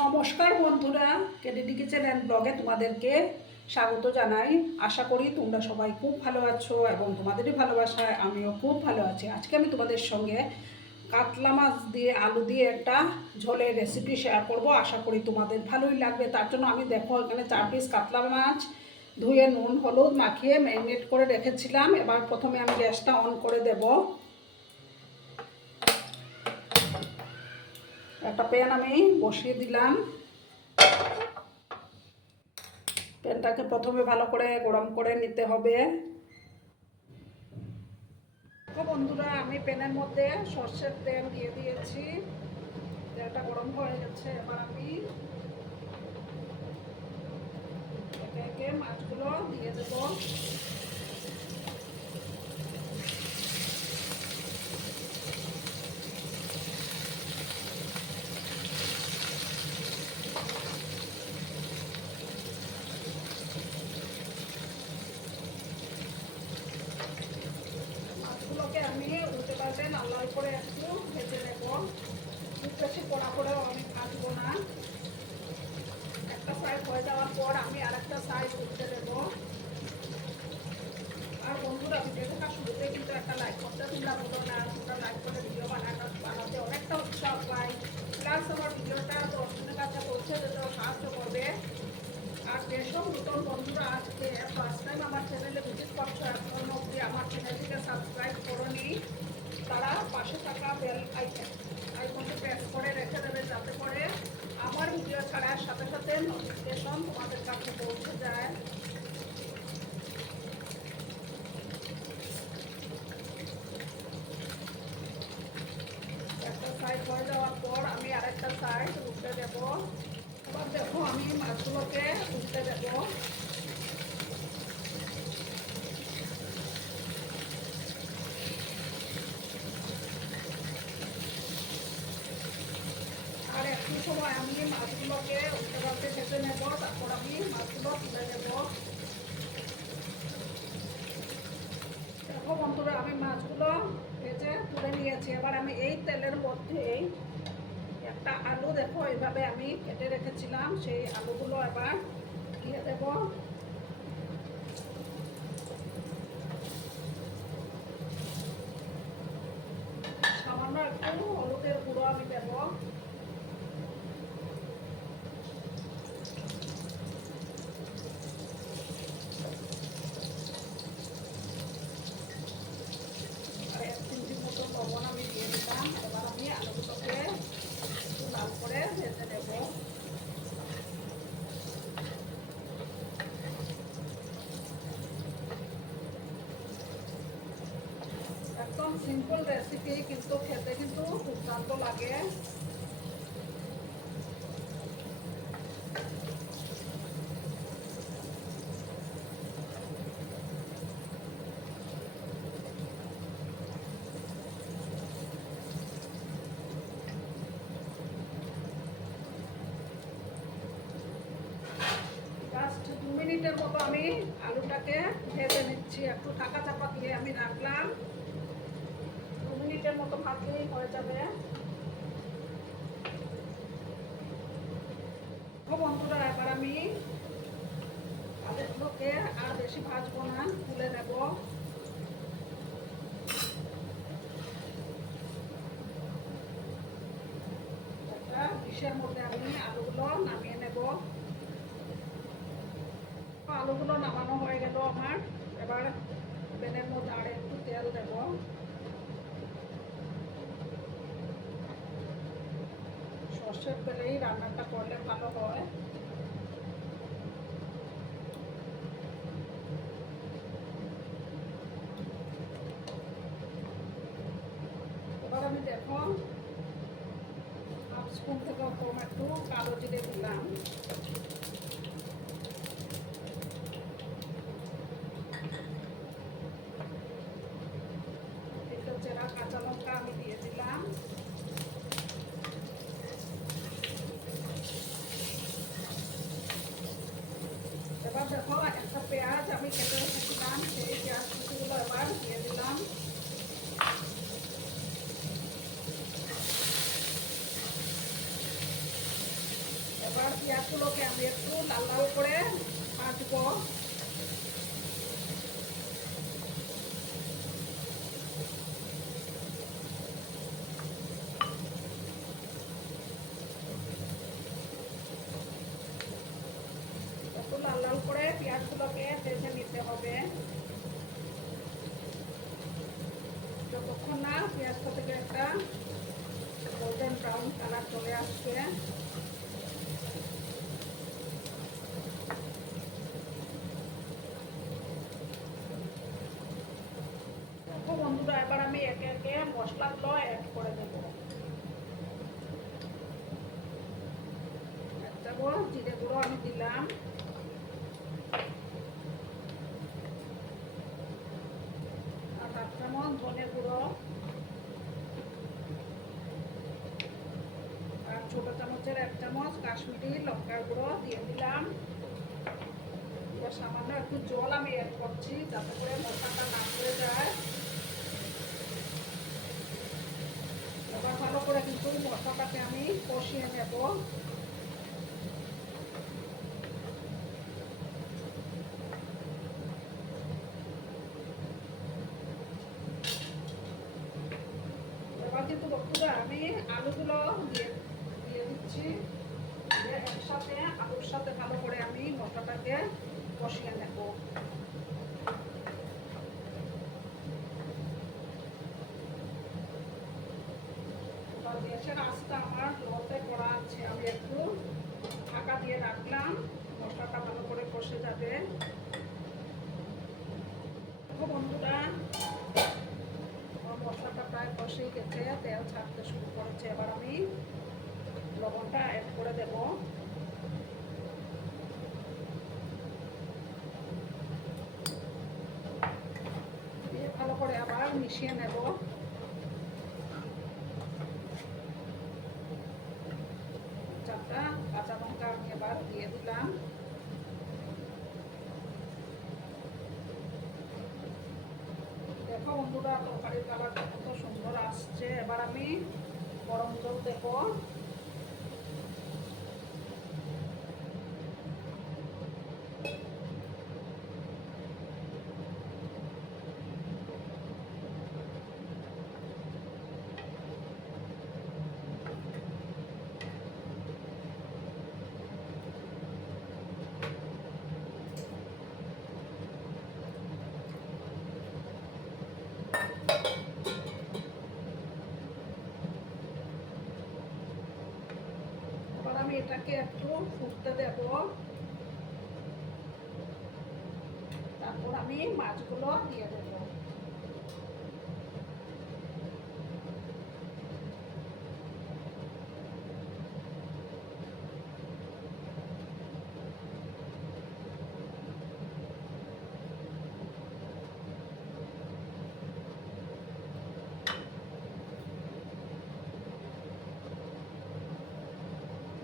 নমস্কার বন্ধুরা, KDD kitchen and ব্লগে তোমাদেরকে স্বাগত জানাই। আশা করি তোমরা সবাই খুব ভালো আছো এবং তোমাদেরই ভালোবাসায় আমিও খুব ভালো আছি। আজকে আমি তোমাদের সঙ্গে কাতলা মাছ দিয়ে আলু দিয়ে একটা ঝোলের রেসিপি শেয়ার করব। আশা করি তোমাদের ভালোই লাগবে। তার জন্য আমি দেখো এখানে 4 পিস কাতলা মাছ ধুয়ে নুন হলুদ মাখিয়ে ম্যারিনেট করে রেখেছিলাম। এবার প্রথমে আমি গ্যাসটা অন করে দেব। একটা প্যান আমি বসিয়ে দিলাম। প্যানটাকে প্রথমে ভালো করে গরম করে নিতে হবে। বন্ধুরা, আমি প্যানের মধ্যে সর্ষের তেল দিয়ে দিয়েছি। তেলটা গরম হয়ে গেছে। এবার আমি একে একে মাছগুলো দিয়ে দেবো। মাছগুলোকে আমি উল্টে পাল্টে লাল লাল করে একটু ভেজে নেব। খুব বেশি পোড়া করেও আমি ভাজবো না। একটা সাইড হয়ে যাওয়ার পর আমি আরেকটা সাইড উল্টে দেবো। আর বন্ধুরা, ভিডিও দেখা শুরুতে কিন্তু একটা লাইক করতে তোমরা বলো না। তোমরা লাইক করে ভিডিও বানাতে অনেকটা উৎসাহ পাই। প্লাস আমার ভিডিওটা দর্শনের কাছে পৌঁছে যেতেও সাহায্য করবে। আর যেসব নতুন বন্ধুরা আজকে ফার্স্ট টাইম আমার চ্যানেলে ভিজিট করছো, এখন অবধি আমার চ্যানেলটিকে সাবস্ক্রাইব করোনি, তারা পাশে থাকা বেল আইকনটি প্রেস করে রেখে দেবে, যাতে করে আমার ভিডিও ছাড়ার সাথে সাথে নোটিফিকেশন তোমাদের কাছে পৌঁছে যায়। একটা সাইড হয়ে যাওয়ার পর আমি আরেকটা সাইড উল্টে দেব। এবার দেখো আমি মাছগুলোকে উল্টে দেব। আর একটু সময় আমি মাছগুলোকে উল্টে পাল্টে ভেজে নেব। তারপর আমি মাছগুলো তুলে দেব। দেখো বন্ধুরা, আমি মাছগুলো ভেজে তুলে নিয়েছি। এবার আমি এই তেলের মধ্যে একটা আলু, দেখো এইভাবে আমি কেটে রেখেছিলাম, সেই আলুগুলো এবার দিয়ে দেব। সামান্য একটু হলুদের গুঁড়ো আমি দেব। আর 1 চিমটির মতো লবণ আমি দিয়ে দিলাম। এবার আমি আলুগুলোকে একটু লাল করে ভেজে নেব। একদম সিম্পল রেসিপি, কিন্তু খেতে কিন্তু দুর্দান্ত লাগে। জাস্ট 2 মিনিটের মতো আমি আলুটাকে ভেজে নিচ্ছি। একটু ঢাকা চাপা দিয়ে আমি রাখলাম। 2 মিনিটের মতো ভাজলেই হয়ে যাবে। ও বন্ধুরা, এবার আমি আলুগুলোকে আর বেশি ভাজবো না, তুলে নেব। একটা ডিশের মধ্যে আমি আলুগুলো নামিয়ে নেব। আলুগুলো নামানো হয়ে গেল আমার। এবার প্যানের মধ্যে আর একটু তেল দেব। সর্ষের তেলেই রান্নাটা করলে ভালো হয়। এবার আমি দেখো হাফ স্পুন থেকে কম একটু কালো জিরে দিলাম। একটা চেরা কাঁচা লঙ্কা আমি দিয়ে দিলাম। এবার দেখো একটা পেঁয়াজ আমি কেটে রেখেছিলাম, সেই পেঁয়াজ কুচিগুলো এবার দিয়ে দিলাম। এবার পেঁয়াজগুলোকে আমি একটু লাল লাল করে ভাজবো। একটু লাল লাল করে পেঁয়াজগুলোকে ভেজে নিতে হবে, যতক্ষণ না পেঁয়াজটা থেকে একটা গোল্ডেন ব্রাউন কালার চলে আসছে। দেখো বন্ধুরা, এবার আমি একে একে মশলাগুলো অ্যাড করে দেবো। এক চামচ জিরে গুঁড়ো আমি দিলাম, আর 1/2 চামচ ধনে গুঁড়ো, আর ছোট চামচের 1 চামচ কাশ্মীরি লঙ্কার গুঁড়ো দিয়ে দিলাম। এবার সামান্য একটু জল আমি অ্যাড করছি যাতে করে মশলাটা না পড়ে যায়। এবার ভালো করে কিন্তু মশলাটাকে আমি কষিয়ে নেব। এবার কিন্তু বন্ধুরা আমি আলুগুলো দিয়ে দিচ্ছি, একসাথে আলুর সাথে ভালো করে আমি মশলাটাকে কষিয়ে নেব। গ্যাসের আঁচটা আমার লোতে করা আছে, আমি একটু ঢাকা দিয়ে রাখলাম, মশলাটা ভালো করে কষে যাবে। বন্ধুরা, মশলাটা প্রায় কষে গেছে, তেল ছাড়তে শুরু করেছে। এবার আমি লবণটা অ্যাড করে দেব। দিয়ে ভালো করে আবার মিশিয়ে নেব। চারটা কাঁচা লঙ্কা আমি এবার দিয়ে দিলাম। দেখো বন্ধুরা, তরকারির কালারটা কত সুন্দর আসছে। এবার আমি গরম জল দেব। এবার আমি এটাকে একটু ফুটতে দেব, তারপর আমি মাছগুলো দিয়ে দেব।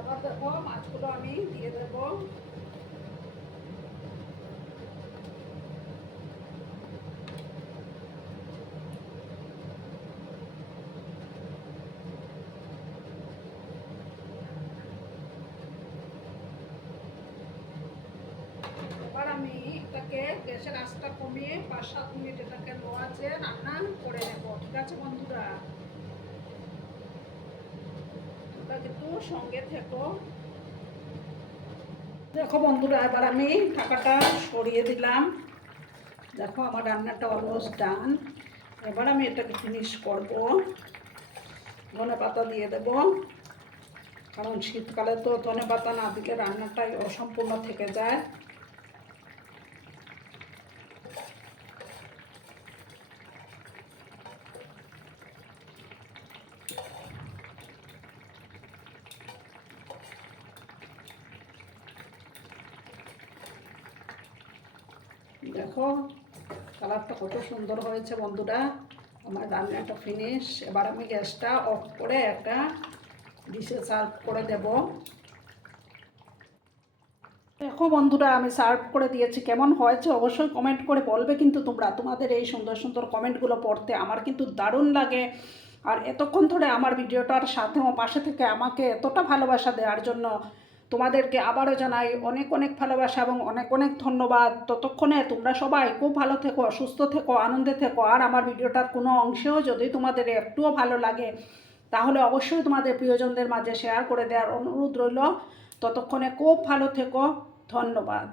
এবার দেখো মাছগুলো আমি দিয়ে দেব। এবার আমি এটাকে গ্যাসের আঁচটা কমিয়ে 5-7 মিনিট এটাকে লো আঁচে রান্না করে নেব। ঠিক আছে বন্ধুরা, তোমরা কিন্তু সঙ্গে থেকো। দেখো বন্ধুরা, এবার আমি ঢাকাটা সরিয়ে দিলাম। দেখো আমার রান্নাটা অলমোস্ট ডান। এবার আমি এটাকে ফিনিশ করব। ধনেপাতা দিয়ে দেব, কারণ শীতকালে তো ধনেপাতা না দিলে রান্নাটাই অসম্পূর্ণ থেকে যায়। দেখো কালারটা কত সুন্দর হয়েছে বন্ধুরা। আমার রান্নাটা ফিনিশ। এবার আমি গ্যাসটা অফ করে একটা ডিশে সার্ভ করে দেব। দেখো বন্ধুরা, আমি সার্ভ করে দিয়েছি। কেমন হয়েছে অবশ্যই কমেন্ট করে বলবে কিন্তু তোমরা। তোমাদের এই সুন্দর সুন্দর কমেন্টগুলো পড়তে আমার কিন্তু দারুণ লাগে। আর এতক্ষণ ধরে আমার ভিডিওটার সাথে পাশে থেকে আমাকে এতটা ভালোবাসা দেওয়ার জন্য তোমাদেরকে আবারও জানাই অনেক অনেক ভালোবাসা এবং অনেক অনেক ধন্যবাদ। ততক্ষণে তোমরা সবাই খুব ভালো থেকো, সুস্থ থেকো, আনন্দে থেকো। আর আমার ভিডিওটার কোনো অংশেও যদি তোমাদের একটুও ভালো লাগে তাহলে অবশ্যই তোমাদের প্রিয়জনদের মাঝে শেয়ার করে দেওয়ার অনুরোধ রইল। ততক্ষণে খুব ভালো থেকো, ধন্যবাদ।